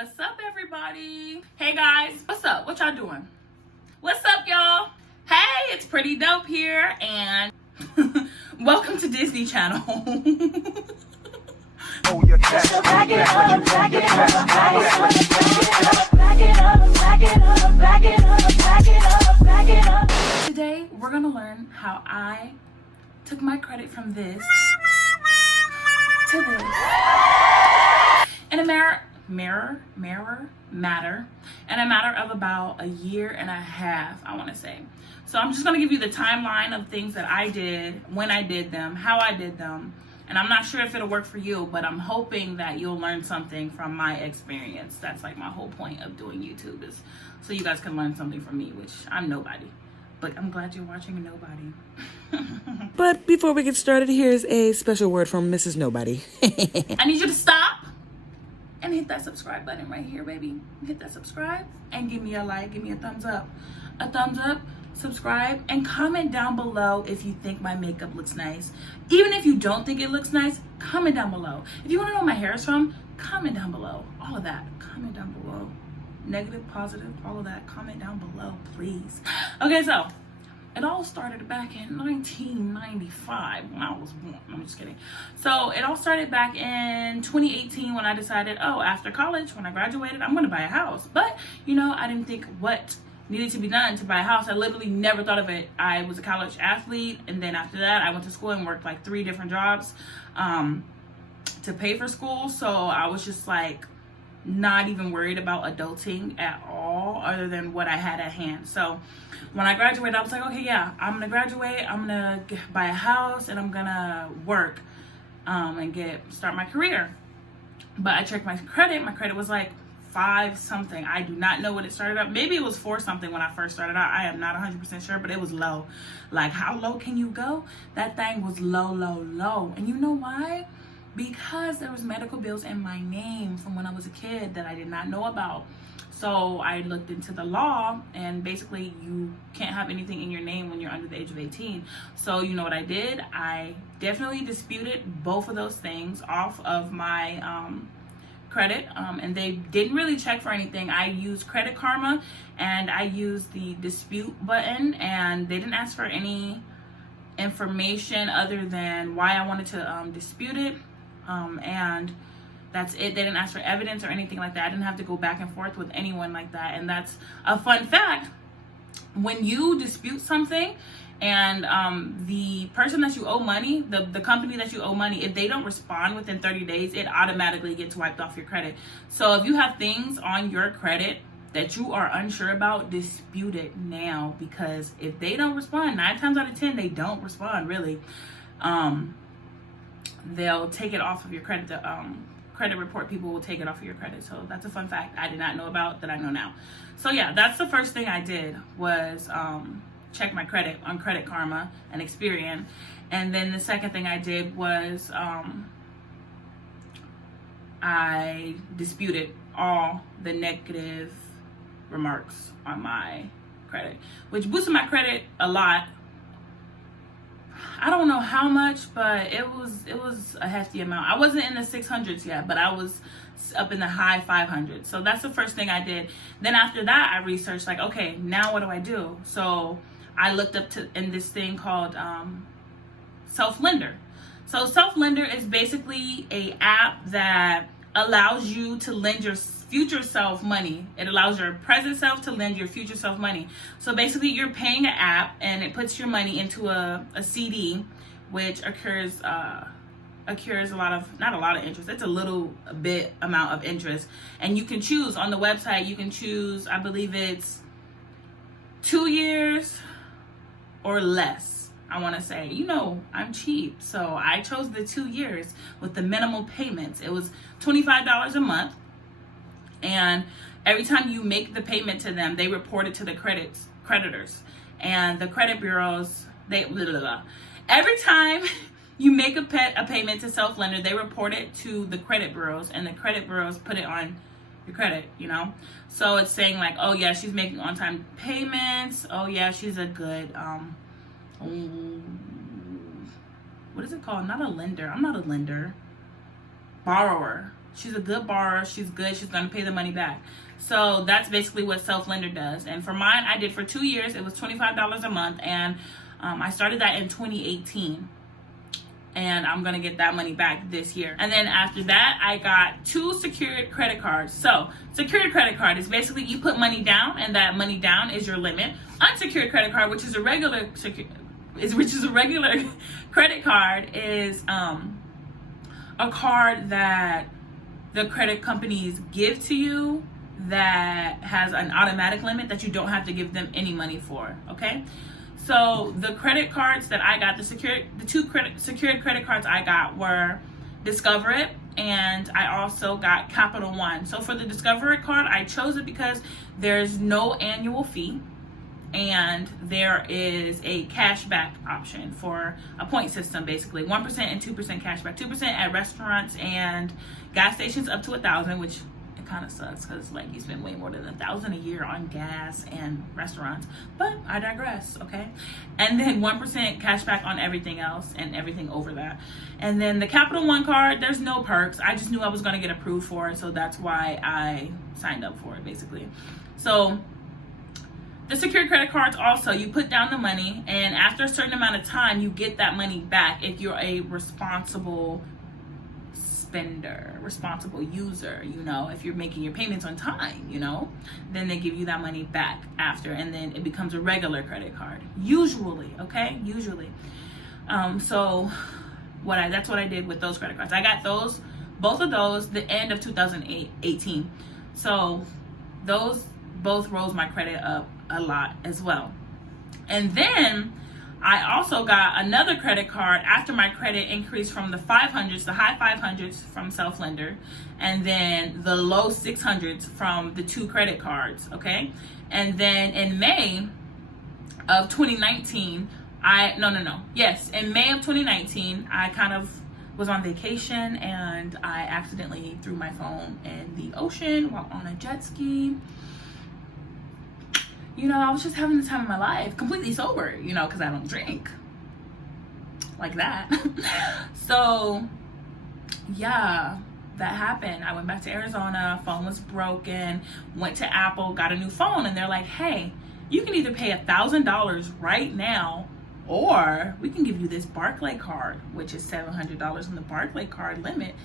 What's up, everybody? Hey guys, what's up? What y'all doing? What's up, y'all? Hey, it's Pretty Dope here, and welcome to Disney Channel. Oh, you're back it up, back it up, back it up, back it up, back it up, back it up, back it up, back it up, back it up. Today, we're gonna learn how I took my credit from this to this in a matter of about a year and a half, I want to say. So I'm just going to give you the timeline of things that I did, when I did them, how I did them, and I'm not sure if it'll work for you, but I'm hoping that you'll learn something from my experience. That's like my whole point of doing YouTube, is so you guys can learn something from me, which I'm nobody, but I'm glad you're watching Nobody. But before we get started, here's a special word from Mrs. Nobody. I need you to stop and hit that subscribe button right here, baby. Hit that subscribe and give me a like, give me a thumbs up. A thumbs up, subscribe, and comment down below if you think my makeup looks nice. Even if you don't think it looks nice, comment down below. If you want to know where my hair is from, comment down below. All of that, comment down below. Negative, positive, all of that, comment down below, please. Okay, so it all started back in 1995 when I was born. I'm just kidding. So it all started back in 2018 when I decided, oh, after college, when I graduated, I'm going to buy a house. But, you know, I didn't think what needed to be done to buy a house. I literally never thought of it. I was a college athlete, and then after that, I went to school and worked like 3 different jobs to pay for school. So I was just like not even worried about adulting at all, other than what I had at hand. So when I graduated, I was like, okay, yeah, I'm gonna graduate, I'm gonna buy a house, and I'm gonna work and start my career. But I checked my credit was like 5 something. I do not know what it started up. Maybe it was 4 something when I first started out. I am not 100% sure, but it was low. Like, how low can you go? That thing was low. And you know why? Because there was medical bills in my name from when I was a kid that I did not know about. So I looked into the law, and basically you can't have anything in your name when you're under the age of 18. So you know what I did? I definitely disputed both of those things off of my credit, and they didn't really check for anything. I used Credit Karma, and I used the dispute button, and they didn't ask for any information other than why I wanted to dispute it. And that's it. They didn't ask for evidence or anything like that. I didn't have to go back and forth with anyone like that. And that's a fun fact. When you dispute something and the person that you owe money, the company that you owe money, if they don't respond within 30 days, it automatically gets wiped off your credit. So if you have things on your credit that you are unsure about, dispute it now, because if they don't respond, 9 times out of 10, they don't respond really. They'll take it off of your credit. The credit report people will take it off of your credit. So that's a fun fact I did not know about that I know now. So yeah, that's the first thing I did, was check my credit on Credit Karma and Experian. And then the second thing I did was I disputed all the negative remarks on my credit, which boosted my credit a lot. I don't know how much, but it was a hefty amount. I wasn't in the 600s yet, but I was up in the high 500s. So that's the first thing I did. Then after that, I researched, like, okay, now what do I do? So I looked up in this thing called Self-Lender. So Self-Lender is basically a app that allows you to lend your future self money. It allows your present self to lend your future self money. So basically you're paying an app, and it puts your money into a CD, which occurs a lot of, not a lot of interest, it's a little bit amount of interest. And you can choose on the website, you can choose, I believe it's 2 years or less. I want to say, you know, I'm cheap, so I chose the 2 years with the minimal payments. It was $25 a month, and every time you make the payment to them, they report it to the creditors, and the credit bureaus, every time you make a payment to Self-Lender, they report it to the credit bureaus, and the credit bureaus put it on your credit, you know. So it's saying like, oh yeah, she's making on-time payments. Oh yeah, she's a good what is it called? Not a lender. I'm not a lender. Borrower. She's a good borrower. She's good. She's going to pay the money back. So that's basically what Self-Lender does. And for mine, I did for 2 years. It was $25 a month. And I started that in 2018. And I'm going to get that money back this year. And then after that, I got 2 secured credit cards. So secured credit card is basically you put money down, and that money down is your limit. Unsecured credit card, which is a regular credit card, is a card that the credit companies give to you that has an automatic limit that you don't have to give them any money for. Okay. So the credit cards that I got, the two secured credit cards I got were Discover It, and I also got Capital One. So for the Discover It card, I chose it because there's no annual fee, and there is a cashback option for a point system, basically 1% and 2% cashback. 2% at restaurants and gas stations up to $1,000, which it kind of sucks because like you spend way more than $1,000 a year on gas and restaurants, but I digress. Okay. And then 1% cashback on everything else and everything over that. And then the Capital One card, there's no perks. I just knew I was going to get approved for it, so that's why I signed up for it, basically. So the secured credit cards also, you put down the money, and after a certain amount of time, you get that money back if you're a responsible spender, responsible user, you know, if you're making your payments on time, you know, then they give you that money back after, and then it becomes a regular credit card, usually, okay, usually. So that's what I did with those credit cards. I got both of those, the end of 2018. So those both rose my credit up a lot as well. And then I also got another credit card after my credit increased from the 500s, the high 500s from Self-Lender, and then the low 600s from the 2 credit cards, okay? And then in May of 2019, in May of 2019, I kind of was on vacation, and I accidentally threw my phone in the ocean while on a jet ski. You know, I was just having the time of my life, completely sober, you know, because I don't drink like that. So, yeah, that happened. I went back to Arizona, phone was broken, went to Apple, got a new phone, and they're like, hey, you can either pay $1,000 right now, or we can give you this Barclay card, which is $700 on the Barclay card limit,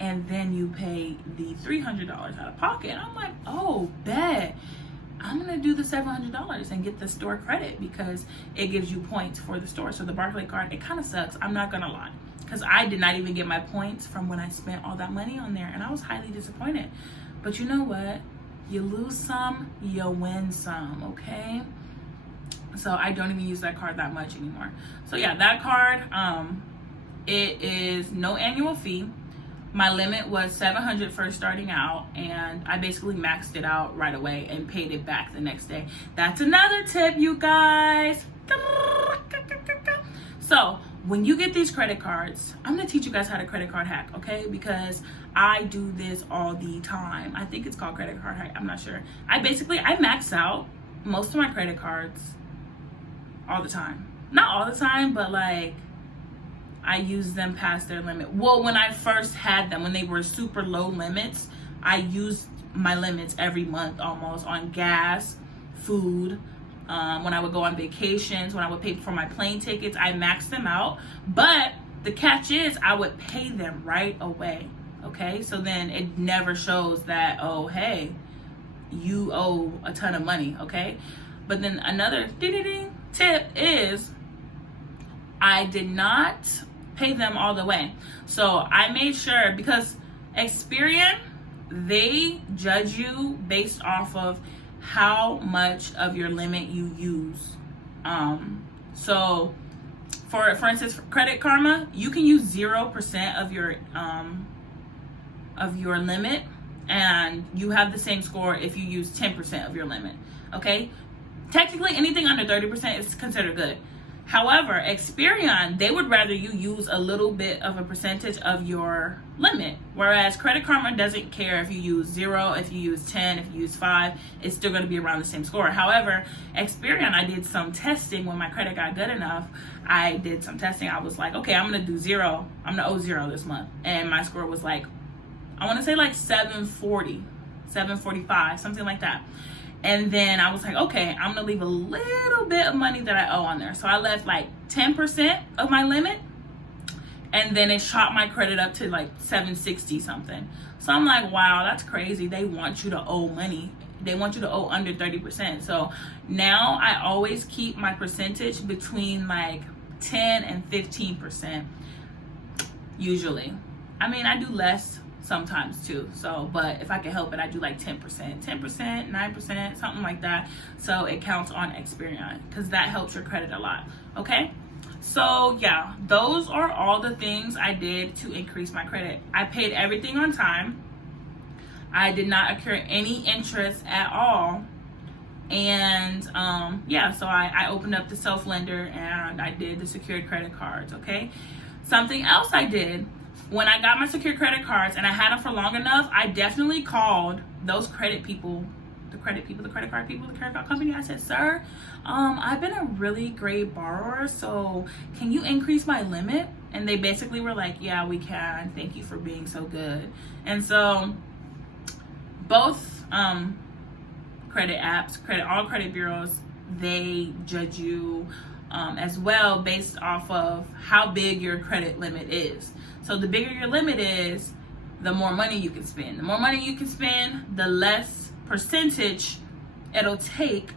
and then you pay the $300 out of pocket. And I'm like, oh, bet. I'm gonna do the $700 and get the store credit because it gives you points for the store. So the Barclay card, it kind of sucks, I'm not gonna lie, because I did not even get my points from when I spent all that money on there, and I was highly disappointed. But you know what? You lose some, you win some, okay? So I don't even use that card that much anymore. So yeah, that card, it is no annual fee. My limit was $700 first starting out, and I basically maxed it out right away and paid it back the next day. That's another tip, you guys. So when you get these credit cards, I'm gonna teach you guys how to credit card hack, okay? Because I do this all the time. I think it's called credit card hack, I'm not sure. I max out most of my credit cards all the time. Not all the time, but like, I used them past their limit. Well, when I first had them, when they were super low limits, I used my limits every month almost on gas, food. When I would go on vacations, when I would pay for my plane tickets, I maxed them out. But the catch is I would pay them right away, okay? So then it never shows that, oh, hey, you owe a ton of money, okay? But then another tip is I did not pay them all the way. So I made sure, because Experian, they judge you based off of how much of your limit you use. So for instance, for Credit Karma, you can use 0% of your limit, and you have the same score if you use 10% of your limit. Okay, technically anything under 30% is considered good. However, Experian, they would rather you use a little bit of a percentage of your limit. Whereas Credit Karma doesn't care if you use 0, if you use 10, if you use 5, it's still going to be around the same score. However, Experian, I did some testing when my credit got good enough. I did some testing. I was like, okay, I'm going to do 0. I'm going to owe 0 this month. And my score was like I want to say like $740, $745, something like that. And then I was like, okay, I'm gonna leave a little bit of money that I owe on there. So I left like 10% of my limit, and then it shot my credit up to like 760 something. So I'm like, wow, that's crazy. They want you to owe money. They want you to owe under 30%. So now I always keep my percentage between like 10 and 15% usually. I mean, I do less sometimes too, so, but if I can help it, I do like 10%, 9%, something like that. So it counts on Experian, because that helps your credit a lot. Okay, so yeah, those are all the things I did to increase my credit. I paid everything on time. I did not accrue any interest at all. And yeah, so I opened up the self-lender and I did the secured credit cards. Okay, something else I did, when I got my secured credit cards and I had them for long enough, I definitely called those credit people, the credit card company. I said, sir, I've been a really great borrower, so can you increase my limit? And they basically were like, yeah, we can. Thank you for being so good. And so both credit apps, all credit bureaus, they judge you as well based off of how big your credit limit is. So the bigger your limit is, the more money you can spend. The more money you can spend, the less percentage it'll take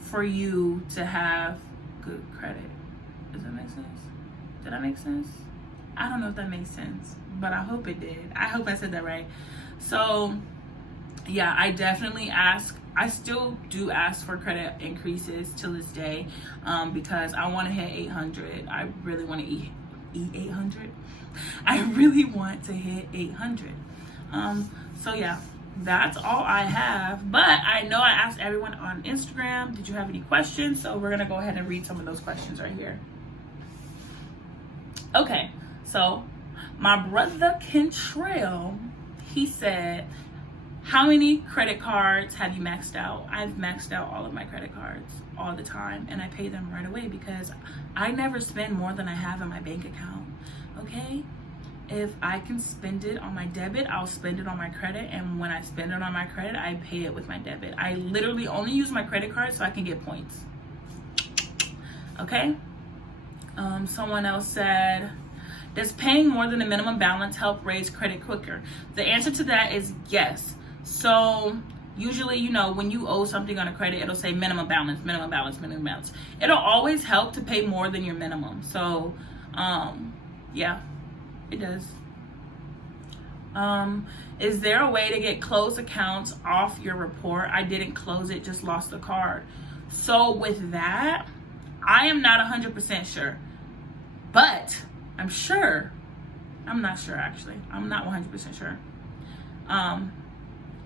for you to have good credit. Does that make sense? Did that make sense? I don't know if that makes sense, but I hope it did. I hope I said that right. So yeah, I definitely I still do ask for credit increases till this day, because I want to hit 800. I really want to eat 800. I really want to hit 800. So yeah, that's all I have. But I know I asked everyone on Instagram, did you have any questions? So we're gonna go ahead and read some of those questions right here. Okay, so my brother Kentrail, he said, how many credit cards have you maxed out? I've maxed out all of my credit cards all the time, and I pay them right away because I never spend more than I have in my bank account. Okay, if I can spend it on my debit, I'll spend it on my credit, and when I spend it on my credit, I pay it with my debit. I literally only use my credit card so I can get points. Okay. Someone else said, does paying more than the minimum balance help raise credit quicker? The answer to that is yes. So usually, you know, when you owe something on a credit, it'll say minimum balance, minimum balance, minimum balance. It'll always help to pay more than your minimum. So yeah, it does. Is there a way to get closed accounts off your report? I didn't close it, just lost the card. So with that, I am not 100% sure, but I'm sure, I'm not sure actually. I'm not 100% sure.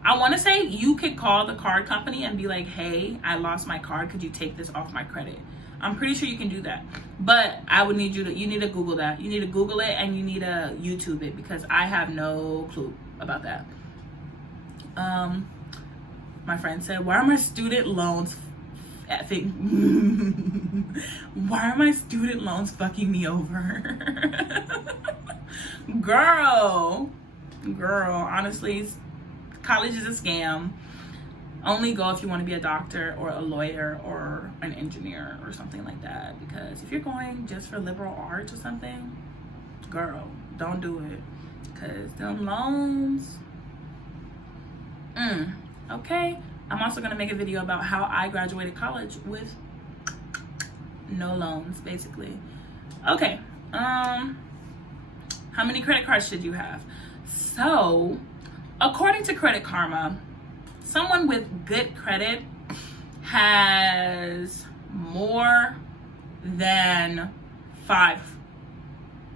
I want to say you could call the card company and be like, hey, I lost my card. Could you take this off my credit? I'm pretty sure you can do that. But I would need you need to Google that. You need to Google it and you need to YouTube it because I have no clue about that. My friend said, why are my student loans why are my student loans fucking me over? Girl, honestly, college is a scam. Only go if you want to be a doctor or a lawyer or an engineer or something like that. Because if you're going just for liberal arts or something, girl, don't do it. Because them loans. Okay. I'm also going to make a video about how I graduated college with no loans, basically. Okay. How many credit cards should you have? So, according to Credit Karma, someone with good credit has more than 5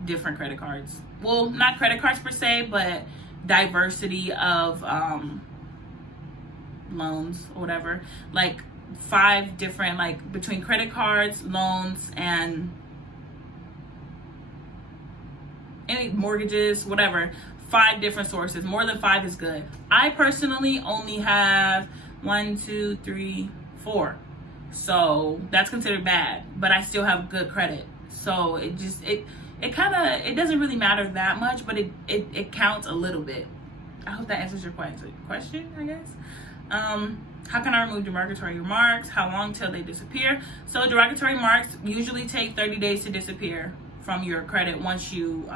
different credit cards. Well, not credit cards per se, but diversity of loans or whatever. Like 5 different, like between credit cards, loans, and any mortgages, whatever. 5 different sources. More than 5 is good. I personally only have 1, 2, 3, 4. So that's considered bad, but I still have good credit. So it doesn't really matter that much, but it counts a little bit. I hope that answers your question, I guess. How can I remove derogatory remarks? How long till they disappear? So derogatory remarks usually take 30 days to disappear from your credit once you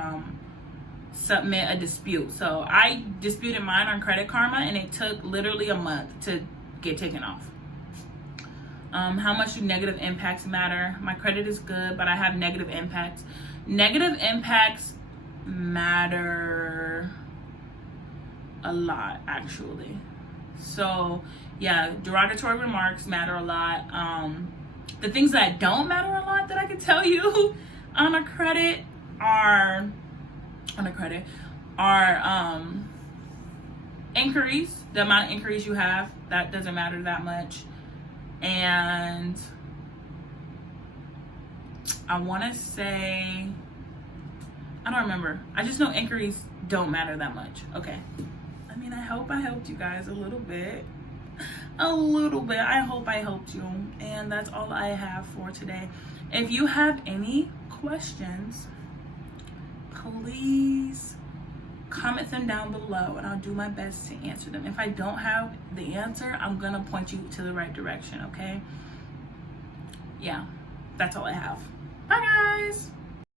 submit a dispute. So I disputed mine on Credit Karma, and it took literally a month to get taken off. How much do negative impacts matter? My credit is good, but I have negative impacts. Negative impacts matter a lot, actually. So yeah, derogatory remarks matter a lot. The things that don't matter a lot that I can tell you on a credit are inquiries. The amount of inquiries you have, that doesn't matter that much. And I want to say, I don't remember. I just know inquiries don't matter that much. Okay. I mean, I hope I helped you guys a little bit. I hope I helped you. And that's all I have for today. If you have any questions, please comment them down below, and I'll do my best to answer them. If I don't have the answer, I'm gonna point you to the right direction, okay? Yeah, that's all I have. Bye, guys.